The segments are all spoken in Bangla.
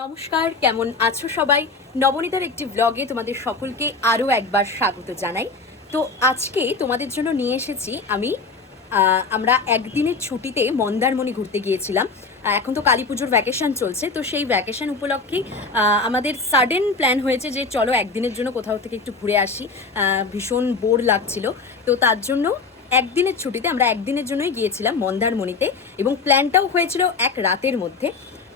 নমস্কার, কেমন আছো সবাই? নবনীতার একটি ব্লগে তোমাদের সকলকে আরও একবার স্বাগত জানাই। তো আজকে তোমাদের জন্য নিয়ে এসেছি আমরা একদিনের ছুটিতে মন্দারমণি ঘুরতে গিয়েছিলাম। এখন তো কালী পুজোর ভ্যাকেশন চলছে, তো সেই ভ্যাকেশন উপলক্ষেই আমাদের সাডেন প্ল্যান হয়েছে যে চলো একদিনের জন্য কোথাও থেকে একটু ঘুরে আসি। ভীষণ বোর লাগছিল, তো তার জন্য একদিনের ছুটিতে আমরা একদিনের জন্যই গিয়েছিলাম মন্দারমণিতে, এবং প্ল্যানটাও হয়েছিল এক রাতের মধ্যে।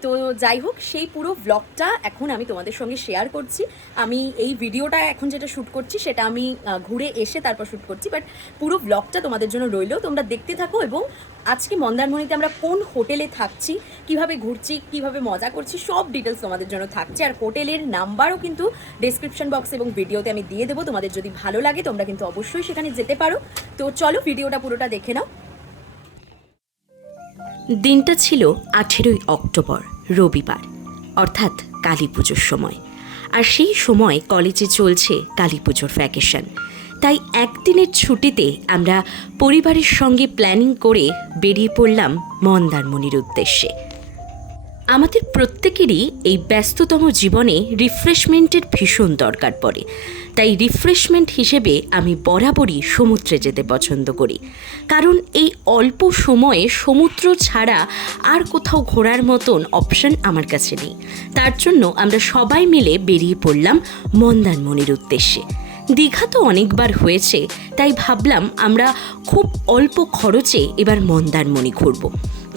তো যাই হোক, সেই পুরো ব্লগটা এখন আমি তোমাদের সঙ্গে শেয়ার করছি। আমি এই ভিডিওটা এখন যেটা শ্যুট করছি সেটা আমি ঘুরে এসে তারপর শ্যুট করছি, বাট পুরো ব্লগটা তোমাদের জন্য রইলো, তোমরা দেখতে থাকো। এবং আজকে মন্দারমণিতে আমরা কোন হোটেলে থাকছি, কিভাবে ঘুরছি, কিভাবে মজা করছি, সব ডিটেলস তোমাদের জন্য থাকছে। আর হোটেলের নাম্বারও কিন্তু ডেসক্রিপশন বক্স এবং ভিডিওতে আমি দিয়ে দেবো। তোমাদের যদি ভালো লাগে তোমরা কিন্তু অবশ্যই সেখানে যেতে পারো। তো চলো ভিডিওটা পুরোটা দেখে নাও। দিনটা ছিল 18ই অক্টোবর, রবিবার, অর্থাৎ কালী পুজোর সময়। আর সেই সময় কলেজে চলছে কালী পুজোর ভ্যাকেশন। তাই একদিনের ছুটিতে আমরা পরিবারের সঙ্গে প্ল্যানিং করে বেরিয়ে পড়লাম মন্দারমণির উদ্দেশ্যে। আমাদের প্রত্যেকেরই এই ব্যস্ততম জীবনে রিফ্রেশমেন্টের ভীষণ দরকার পড়ে। তাই রিফ্রেশমেন্ট হিসেবে আমি বরাবরই সমুদ্রে যেতে পছন্দ করি, কারণ এই অল্প সময়ে সমুদ্র ছাড়া আর কোথাও ঘোরার মতন অপশন আমার কাছে নেই। তার জন্য আমরা সবাই মিলে বেরিয়ে পড়লাম মন্দারমণির উদ্দেশ্যে। দীঘা তো অনেকবার হয়েছে, তাই ভাবলাম আমরা খুব অল্প খরচে এবার মন্দারমণি ঘুরব।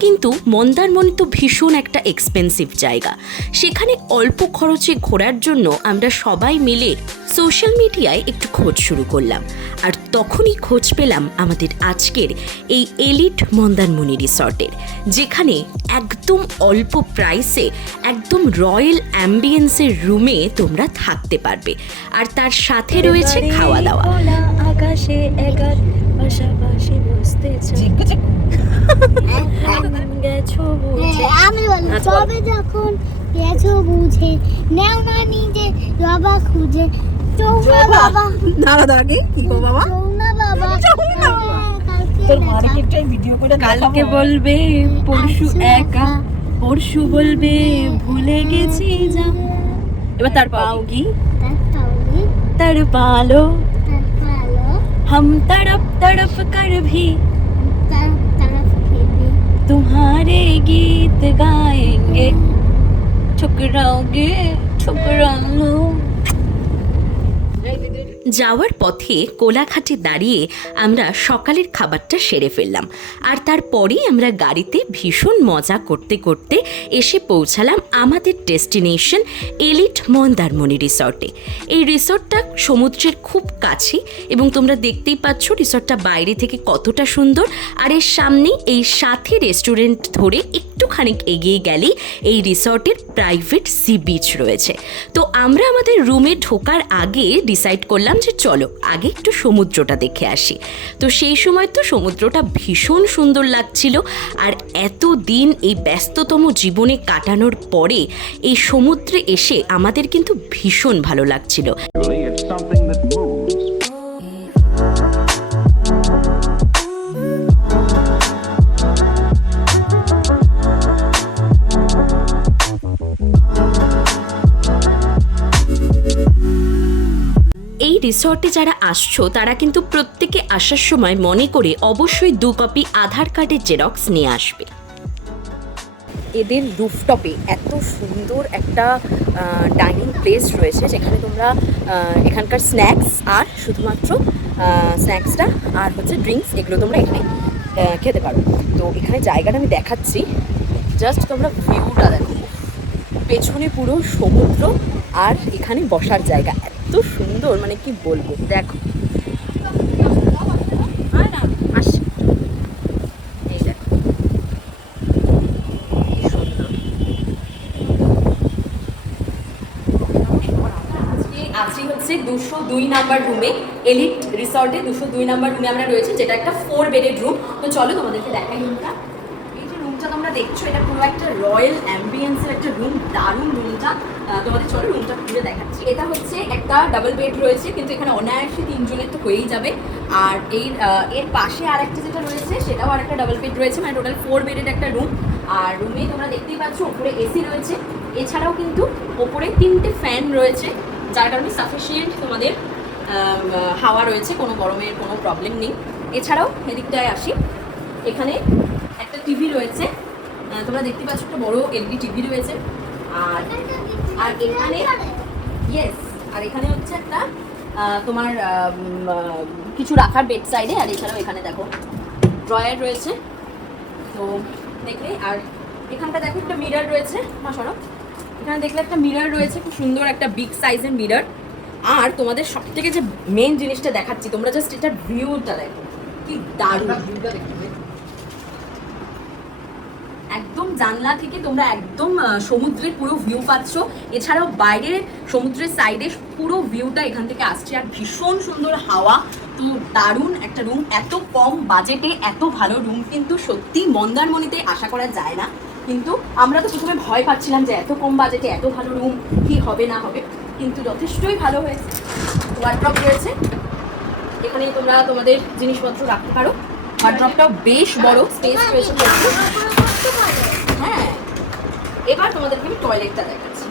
কিন্তু মন্দারমণি তো ভীষণ একটা এক্সপেন্সিভ জায়গা। সেখানে অল্প খরচে ঘোরার জন্য আমরা সবাই মিলে সোশ্যাল মিডিয়ায় একটু খোঁজ শুরু করলাম। আর তখনই খোঁজ পেলাম আমাদের আজকের এই এলিট মন্দারমণি রিসর্টের, যেখানে একদম অল্প প্রাইসে একদম রয়্যাল অ্যাম্বিয়েন্সের রুমে তোমরা থাকতে পারবে। আর তার সাথে রয়েছে খাওয়া দাওয়া। আকাশে একার পাশাপাশি বসতেছে গেছো বুঝে। আমি বলি তবে যখন গেছো বুঝে নেও না নিজে বাবা খুঁজে চৌনা বাবা দাঁড়া আগে কি গো বাবা, চৌনা বাবা তোর মার্কেটটাই ভিডিও করে কালকে বলবে পরশু একা, পরশু বলবে ভুলে গেছি যা। এবার তার পাওগি তার পালো हम तड़प तड़प कर भी तुम्हारे गीत गाएंगे, ठुकराओगे ठुकरा लो। যাওয়ার পথে কোলাঘাটে দাঁড়িয়ে আমরা সকালের খাবারটা সেরে ফেললাম। আর তারপরেই আমরা গাড়িতে ভীষণ মজা করতে করতে এসে পৌঁছালাম আমাদের ডেস্টিনেশন এলিট মন্দারমণি রিসর্টে। এই রিসর্টটা সমুদ্রের খুব কাছে, এবং তোমরা দেখতেই পাচ্ছ রিসর্টটা বাইরে থেকে কতটা সুন্দর। আর এর সামনে এই সাথে রেস্টুরেন্ট ধরে একটুখানি এগিয়ে গেলেই এই রিসর্টের প্রাইভেট সি বিচ রয়েছে। তো আমরা আমাদের রুমে ঢোকার আগে ডিসাইড করলাম যে চলো আগে একটু সমুদ্রটা দেখে আসি। তো সেই সময় তো সমুদ্রটা ভীষণ সুন্দর লাগছিল। আর এত দিন এই ব্যস্ততম জীবনে কাটানোর পরে এই সমুদ্রে এসে আমাদের কিন্তু ভীষণ ভালো লাগছিল। এই রিসর্টে যারা আসছো তারা কিন্তু প্রত্যেকে আসার সময় মনে করে অবশ্যই 2 কপি আধার কার্ডের জেরক্স নিয়ে আসবে। এদের রুফটপে এত সুন্দর একটা ডাইনিং প্লেস রয়েছে, যেখানে তোমরা এখানকার স্ন্যাক্স আর শুধুমাত্র স্ন্যাক্সটা আর হচ্ছে ড্রিঙ্কস এগুলো তোমরা এখানে খেতে পারো। তো এখানে জায়গাটা আমি দেখাচ্ছি, জাস্ট তোমরা ভিউটা দেখো, পেছনে পুরো সমুদ্র আর এখানে বসার জায়গা এত সুন্দর, মানে কি বলবো। দেখো এই দেখো কি সুন্দর। আছি হচ্ছে 202 নাম্বার রুমে, এলিট রিসর্টে 202 নাম্বার রুমে আমরা রয়েছে, যেটা একটা 4 বেডেড রুম। তো চলো তোমাদেরকে দেখাই রুমটা। এই যে রুমটা রুমটা তোমরা দেখছো, এটা পুরো একটা রয়্যাল অ্যাম্বিয়েন্সের একটা রুম। দারুণ রুমটা, তোমাদের চলো রুমটা ঘুরে দেখাচ্ছি। এটা হচ্ছে একটা ডাবল বেড রয়েছে, কিন্তু এখানে অনায়াসে 3 জনের তো হয়েই যাবে। আর এর পাশে আরেকটা যেটা রয়েছে সেটাও আরেকটা ডাবল বেড রয়েছে, মানে টোটাল 4 বেডের একটা রুম। আর রুমে তোমরা দেখতেই পাচ্ছ ওপরে এসি রয়েছে, এছাড়াও কিন্তু ওপরে 3টে ফ্যান রয়েছে, যার কারণে সাফিসিয়েন্ট তোমাদের হাওয়া রয়েছে, কোনো গরমের কোনো প্রবলেম নেই। এছাড়াও এদিকটায় আসি, এখানে একটা টিভি রয়েছে, তোমরা দেখতে পাচ্ছ একটা বড় এলইডি টিভি রয়েছে। আর আর এখানে ইয়েস, আর এখানে হচ্ছে একটা তোমার কিছু রাখার বেড সাইডে। আর এছাড়াও এখানে দেখো ড্রয়ার রয়েছে, তো দেখলে। আর এখানটা দেখো একটা মিরর রয়েছে, সরো, এখানে দেখলে একটা মিরর রয়েছে, খুব সুন্দর একটা বিগ সাইজের মিরর। আর তোমাদের সব থেকে যে মেন জিনিসটা দেখাচ্ছি, তোমরা জাস্ট এটার ভিউটা দেখো, কি দারুণ ভিউটা দেখবে। একদম জানলা থেকে তোমরা একদম সমুদ্রের পুরো ভিউ পাচ্ছ। এছাড়াও বাইরে সমুদ্রের সাইডে পুরো ভিউটা এখান থেকে আসছে, আর ভীষণ সুন্দর হাওয়া। তো দারুণ একটা রুম, এত কম বাজেটে এত ভালো রুম কিন্তু সত্যি মন্দারমণিতে আশা করা যায় না। কিন্তু আমরা তো প্রথমে ভয় পাচ্ছিলাম যে এত কম বাজেটে এত ভালো রুম কি হবে না হবে, কিন্তু যথেষ্টই ভালো হয়েছে। ওয়ার্ড্রপ রয়েছে, এখানে তোমরা তোমাদের জিনিসপত্র রাখতে পারো। ওয়ার্ড্রপটাও বেশ বড়, স্পেস রয়েছে। হ্যাঁ, এবার তোমাদেরকে আমি টয়লেটটা দেখাচ্ছি।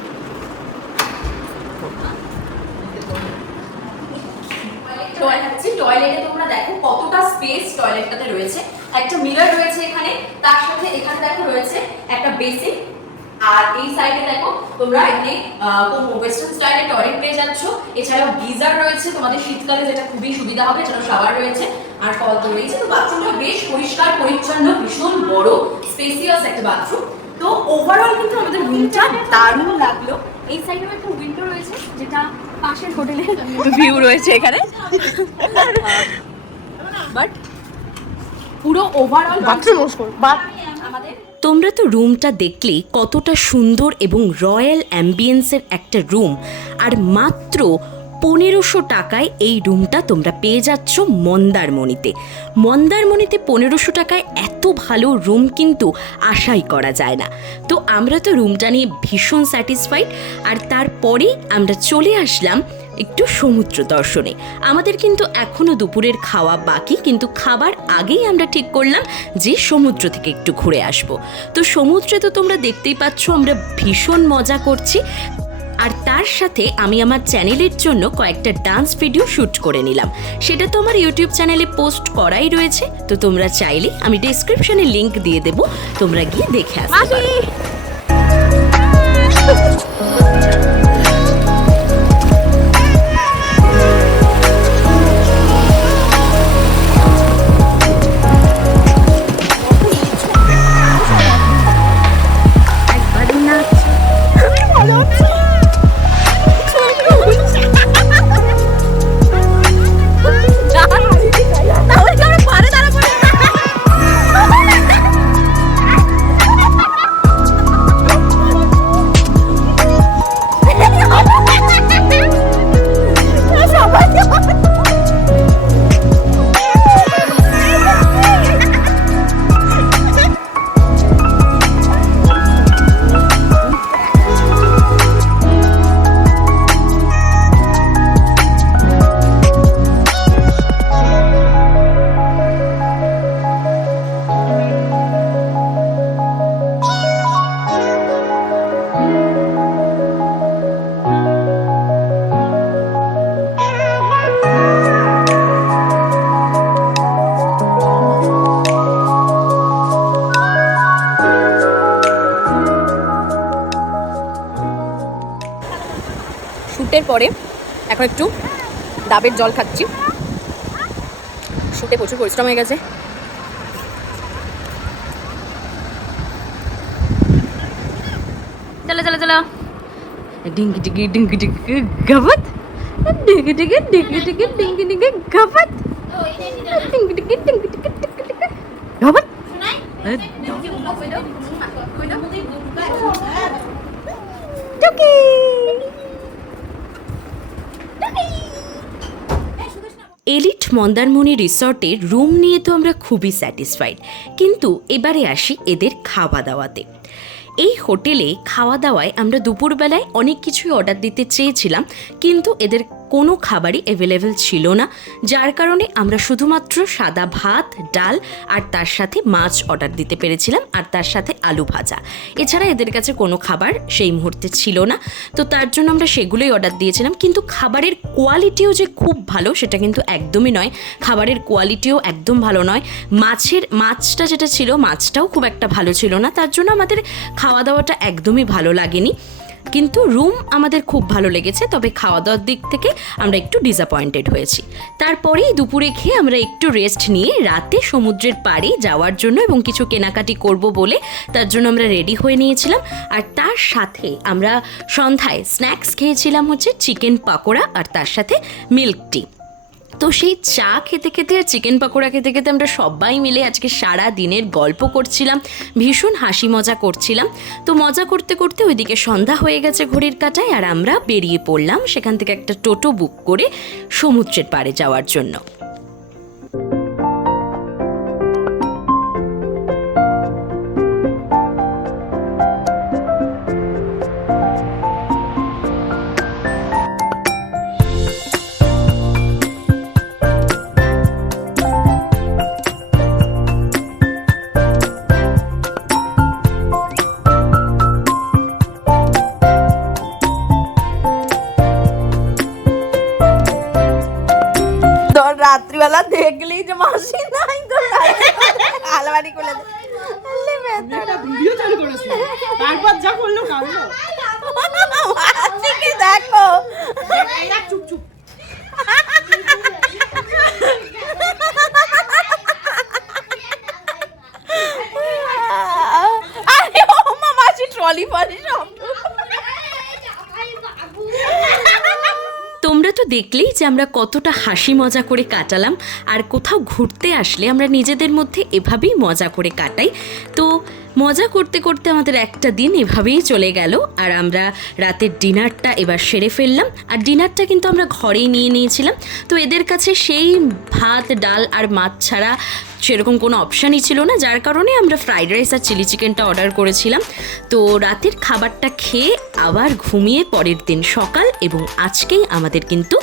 টয়লেটে তোমরা দেখো কতটা স্পেস টয়লেটটাতে রয়েছে। একটা মিরর রয়েছে এখানে, তার সাথে এখানে দেখো রয়েছে একটা বেসিন। আর এই সাইডে দেখো তোমরা এখানে ওয়েস্টার্ন স্টাইলে টয়লেট পেয়ে যাচ্ছ। এছাড়াও গিজার রয়েছে তোমাদের শীতকালে, যেটা খুবই সুবিধা হবে। এছাড়াও শাওয়ার রয়েছে আর কল তো রয়েছে। তো বাথরুমটা বেশ পরিষ্কার পরিচ্ছন্ন, ভীষণ বড় স্পেসিয়াস একটা বাথরুম। তো ওভারঅল কিন্তু আমাদের রুমটা দারুণ লাগলো। এই সাইডে একটা উইন্ডো রয়েছে, যেটা পাশের হোটেলের ভিউ রয়েছে এখানে। বাট পুরো ওভারঅল বাথরুম আমাদের। তোমরা তো রুমটা দেখলেই কতটা সুন্দর এবং রয়্যাল অ্যাম্বিয়েন্সের একটা রুম। আর মাত্র 1500 টাকায় এই রুমটা তোমরা পেয়ে যাচ্ছ মন্দারমণিতে। মন্দারমণিতে 1500 টাকায় এত ভালো রুম কিন্তু আশাই করা যায় না। তো আমরা তো রুমটা নিয়ে ভীষণ স্যাটিসফাইড। আর তারপরেই আমরা চলে আসলাম একটু সমুদ্র দর্শনে। আমাদের কিন্তু এখনও দুপুরের খাওয়া বাকি, কিন্তু খাবার আগেই আমরা ঠিক করলাম যে সমুদ্র থেকে একটু ঘুরে আসব। তো সমুদ্রে তো তোমরা দেখতেই পাচ্ছ আমরা ভীষণ মজা করছি। আর তার সাথে আমি আমার চ্যানেলের জন্য কয়েকটা ডান্স ভিডিও শ্যুট করে নিলাম। সেটা তো আমার ইউটিউব চ্যানেলে পোস্ট করাই রয়েছে। তো তোমরা চাইলে আমি ডেসক্রিপশনে লিংক দিয়ে দেবো, তোমরা গিয়ে দেখে আসতে পারো। শ্যুটের পরে এখন একটু ডাবের জল খাচ্ছি। শ্যুটে প্রচুর পরিশ্রম হয়ে গেছে। চলো চলো চলো, ডিঙ্গি টিকি ডিঙ্গি টিকি গাবাত, ডিঙ্গি টিকি ডিঙ্গি টিকি ডিঙ্গি টিকি গাবাত, ডিঙ্গি টিকি ডিঙ্গি টিকি টিকি টিকি গাবাত। এলিট মন্দারমণি রিসর্টের রুম নিয়ে তো আমরা খুবই স্যাটিসফাইড, কিন্তু এবারে আসি এদের খাওয়া দাওয়াতে। এই হোটেলে খাওয়া দাওয়ায় আমরা দুপুরবেলায় অনেক কিছুই অর্ডার দিতে চেয়েছিলাম, কিন্তু এদের কোনো খাবারই অ্যাভেলেবেল ছিল না, যার কারণে আমরা শুধুমাত্র সাদা ভাত, ডাল আর তার সাথে মাছ অর্ডার দিতে পেরেছিলাম, আর তার সাথে আলু ভাজা। এছাড়া এদের কাছে কোনো খাবার সেই মুহূর্তে ছিল না, তো তার জন্য আমরা সেগুলোই অর্ডার দিয়েছিলাম। কিন্তু খাবারের কোয়ালিটিও যে খুব ভালো সেটা কিন্তু একদমই নয়, খাবারের কোয়ালিটিও একদম ভালো নয়। মাছটা যেটা ছিল, মাছটাও খুব একটা ভালো ছিল না, তার জন্য আমাদের খাওয়া দাওয়াটা একদমই ভালো লাগেনি। কিন্তু রুম আমাদের খুব ভালো লেগেছে, তবে খাওয়া দাওয়ার দিক থেকে আমরা একটু ডিসঅ্যাপয়েন্টেড হয়েছি। তারপরেই দুপুরে খেয়ে আমরা একটু রেস্ট নিয়ে রাতে সমুদ্রের পাড়ে যাওয়ার জন্য এবং কিছু কেনাকাটি করব বলে তার জন্য আমরা রেডি হয়ে নিয়েছিলাম। আর তার সাথে আমরা সন্ধ্যায় স্ন্যাক্স খেয়েছিলাম হচ্ছে চিকেন পাকোড়া আর তার সাথে মিল্ক টি। তো সেই চা খেতে খেতে আর চিকেন পকোড়া খেতে খেতে আমরা সবাই মিলে আজকে সারা দিনের গল্প করছিলাম, ভীষণ হাসি মজা করছিলাম। তো মজা করতে করতে ওইদিকে সন্ধ্যা হয়ে গেছে ঘড়ির কাঁটায়, আর আমরা বেরিয়ে পড়লাম সেখান থেকে একটা টোটো বুক করে সমুদ্রের পাড়ে যাওয়ার জন্য। রাত্রিবেলা দেখলেই যে মাসি নাই, তো আলমারি খুলে ভিডিও চালু করেছে, তারপর যা করলো কাঁদলো। মাসিকে দেখো, চুপ চুপ। আরে ও মা, মাসি ট্রলি ফলি সব। তোমরা তো দেখলেই যে আমরা কতটা হাসি মজা করে কাটালাম, আর কোথাও ঘুরতে আসলে আমরা নিজেদের মধ্যে এভাবেই মজা করে কাটাই। তো মজা করতে করতে আমাদের একটা দিন এভাবেই চলে গেল, আর আমরা রাতের ডিনারটা এবার সেরে ফেললাম। আর ডিনারটা কিন্তু আমরা ঘরেই নিয়ে নিয়েছিলাম, তো এদের কাছে সেই ভাত, ডাল আর মাছ ছাড়া সেরকম কোনো অপশানই ছিল না, যার কারণে আমরা ফ্রাইড রাইস আর চিলি চিকেনটা অর্ডার করেছিলাম। তো রাতের খাবারটা খেয়ে আবার ঘুমিয়ে পরের দিন সকাল, এবং আজকেই আমাদের কিন্তু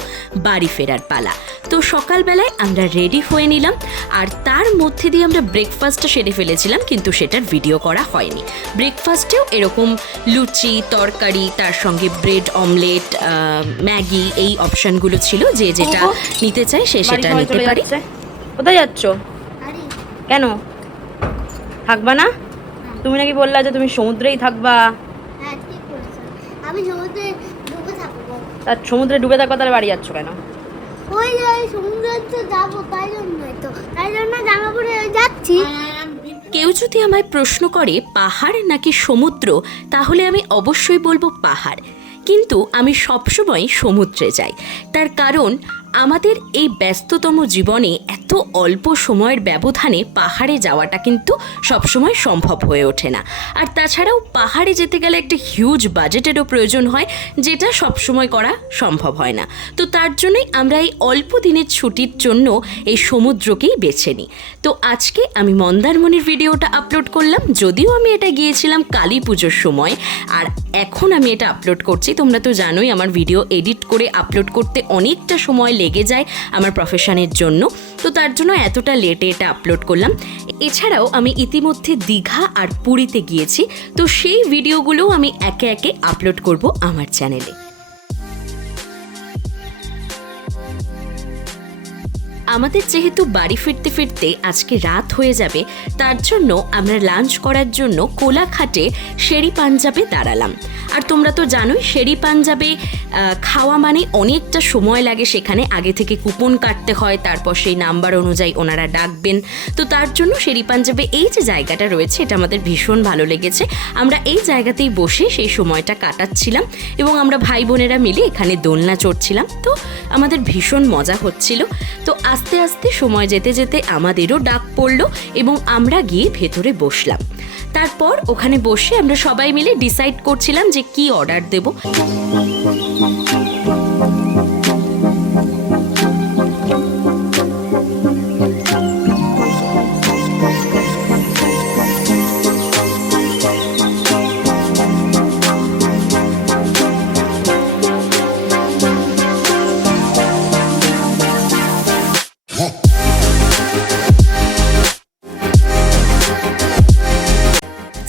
বাড়ি ফেরার পালা। তো সকালবেলায় আমরা রেডি হয়ে নিলাম, আর তার মধ্যে দিয়ে আমরা ব্রেকফাস্টটা সেরে ফেলেছিলাম, কিন্তু সেটার ভিডিও করা হয়নি। ব্রেকফাস্টেও এরকম লুচি, তরকারি, তার সঙ্গে ব্রেড অমলেট, ম্যাগি, এই অপশানগুলো ছিল। যে যেটা নিতে চায় সে সেটা নিতে পারে। কোথায় যাচ্ছ? কেন থাকবা না? তুমি নাকি বললা যে তুমি সমুদ্রেই থাকবা। হ্যাঁ ঠিক বলেছো, আমি সমুদ্রে ডুবে থাকবো। তার সমুদ্রে ডুবে থাকবা, তাহলে বাড়ি যাচ্ছ কেন? ওই যে সমুদ্রে তো যাবো, তাই জন্য জামা পরে যাচ্ছি। কেউ যদি আমায় প্রশ্ন করে পাহাড় নাকি সমুদ্র, তাহলে আমি অবশ্যই বলবো পাহাড়, কিন্তু আমি সবসময় সমুদ্রে যাই। তার কারণ আমাদের এই ব্যস্ততম জীবনে এত অল্প সময়ের ব্যবধানে পাহাড়ে যাওয়াটা কিন্তু সবসময় সম্ভব হয়ে ওঠে না। আর তাছাড়াও পাহাড়ে যেতে গেলে একটা হিউজ বাজেটেরও প্রয়োজন হয়, যেটা সবসময় করা সম্ভব হয় না। তো তার জন্যই আমরা এই অল্প দিনের ছুটির জন্য এই সমুদ্রকেই বেছে নিই। তো আজকে আমি মন্দারমণির ভিডিওটা আপলোড করলাম, যদিও আমি এটা গিয়েছিলাম কালী পুজোর সময়, আর এখন আমি এটা আপলোড করছি। তোমরা তো জানোই আমার ভিডিও এডিট করে আপলোড করতে অনেকটা সময় লেগে যায় আমার প্রফেশনের জন্য, তো তার জন্য এতটা লেটে এটা আপলোড করলাম। এছাড়াও আমি ইতিমধ্যে দীঘা আর পুরীতে গিয়েছি, তো সেই ভিডিওগুলোও আমি একে একে আপলোড করব আমার চ্যানেলে। আমাদের যেহেতু বাড়ি ফিরতে ফিরতে আজকে রাত হয়ে যাবে, তার জন্য আমরা লাঞ্চ করার জন্য কোলাঘাটে শেরি পাঞ্জাবে দাঁড়ালাম। আর তোমরা তো জানোই শেরি পাঞ্জাবে খাওয়া মানে অনেকটা সময় লাগে, সেখানে আগে থেকে কুপন কাটতে হয়, তারপর সেই নাম্বার অনুযায়ী ওনারা ডাকবেন। তো তার জন্য শেরি পাঞ্জাবে এই যে জায়গাটা রয়েছে, এটা আমাদের ভীষণ ভালো লেগেছে। আমরা এই জায়গাতেই বসে সেই সময়টা কাটাচ্ছিলাম, এবং আমরা ভাই বোনেরা মিলে এখানে দোলনা চড়ছিলাম। তো আমাদের ভীষণ মজা হচ্ছিল। তো আস্তে আস্তে সময় যেতে যেতে আমাদেরও ডাক পড়লো, এবং আমরা গিয়ে ভেতরে বসলাম। তারপর ওখানে বসে আমরা সবাই মিলে ডিসাইড করছিলাম যে কি অর্ডার দেব।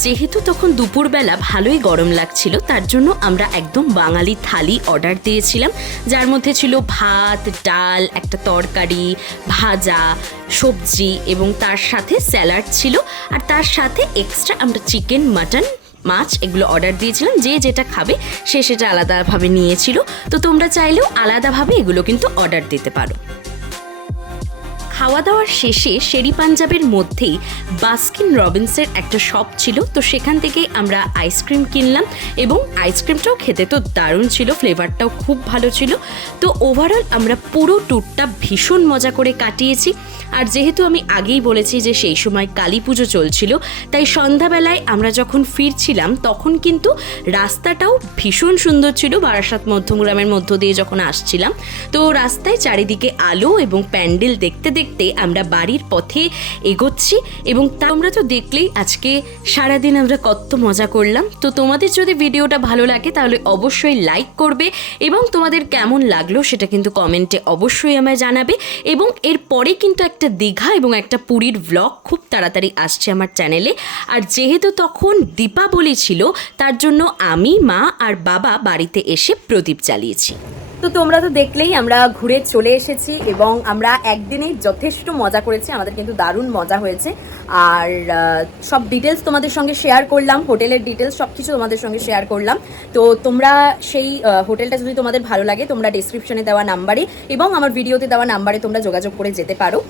যেহেতু তখন দুপুরবেলা ভালোই গরম লাগছিল, তার জন্য আমরা একদম বাঙালি থালি অর্ডার দিয়েছিলাম, যার মধ্যে ছিল ভাত, ডাল, একটা তরকারি, ভাজা, সবজি এবং তার সাথে স্যালাড ছিল। আর তার সাথে এক্সট্রা আমরা চিকেন, মাটন, মাছ এগুলো অর্ডার দিয়েছিলাম। যে যেটা খাবে সে সেটা আলাদাভাবে নিয়েছিল। তো তোমরা চাইলেও আলাদাভাবে এগুলো কিন্তু অর্ডার দিতে পারো। খাওয়া দাওয়ার শেষে শেরি পাঞ্জাবের মধ্যেই বাস্কিন রবিন্সের একটা শপ ছিল, তো সেখান থেকেই আমরা আইসক্রিম কিনলাম এবং আইসক্রিমটাও খেতে তো দারুণ ছিল, ফ্লেভারটাও খুব ভালো ছিল। তো ওভারঅল আমরা পুরো ট্যুরটা ভীষণ মজা করে কাটিয়েছি। আর যেহেতু আমি আগেই বলেছি যে সেই সময় কালী পুজো চলছিল, তাই সন্ধ্যাবেলায় আমরা যখন ফিরছিলাম তখন কিন্তু রাস্তাটাও ভীষণ সুন্দর ছিল। বারাসাত মধ্যমগ্রামের মধ্য দিয়ে যখন আসছিলাম, তো রাস্তায় চারিদিকে আলো এবং প্যান্ডেল দেখতে দেখতে আমরা বাড়ির পথে এগোচ্ছি। এবং তোমরা তো দেখলেই আজকে সারাদিন আমরা কত মজা করলাম। তো তোমাদের যদি ভিডিওটা ভালো লাগে তাহলে অবশ্যই লাইক করবে এবং তোমাদের কেমন লাগলো সেটা কিন্তু কমেন্টে অবশ্যই আমায় জানাবে। এবং এরপরে কিন্তু একটা দীঘা এবং একটা পুরীর ব্লগ খুব তাড়াতাড়ি আসছে আমার চ্যানেলে। আর যেহেতু তখন দীপাবলি ছিল, তার জন্য আমি, মা আর বাবা বাড়িতে এসে প্রদীপ জ্বালিয়েছি। তো তোমরা তো দেখলেই আমরা ঘুরে চলে এসেছি এবং আমরা একদিনেই যথেষ্ট মজা করেছি। আমাদের কিন্তু দারুণ মজা হয়েছে। আর সব ডিটেলস তোমাদের সঙ্গে শেয়ার করলাম, হোটেলের ডিটেলস সব কিছু তোমাদের সঙ্গে শেয়ার করলাম। তো তোমরা সেই হোটেলটা যদি তোমাদের ভালো লাগে, তোমরা ডেসক্রিপশনে দেওয়া নাম্বারে এবং আমার ভিডিওতে দেওয়া নাম্বারে তোমরা যোগাযোগ করে যেতে পারো।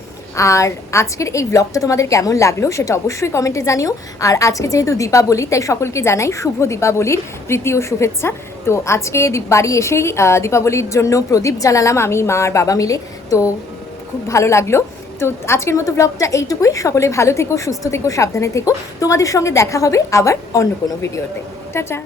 আর আজকের এই ব্লগটা তোমাদের কেমন লাগলো সেটা অবশ্যই কমেন্টে জানিও। আর আজকে যেহেতু দীপাবলি, তাই সকলকে জানাই শুভ দীপাবলির প্রীতি ও শুভেচ্ছা। তো আজকে বাড়ি এসেই দীপাবলির জন্য প্রদীপ জ্বালালাম আমি, মা আর বাবা মিলে। তো খুব ভালো লাগলো। তো আজকের মতো ব্লগটা এইটুকুই। সকলে ভালো থেকো, সুস্থ থেকো, সাবধানে থেকো। তোমাদের সঙ্গে দেখা হবে আবার অন্য কোনো ভিডিওতে। টাটা।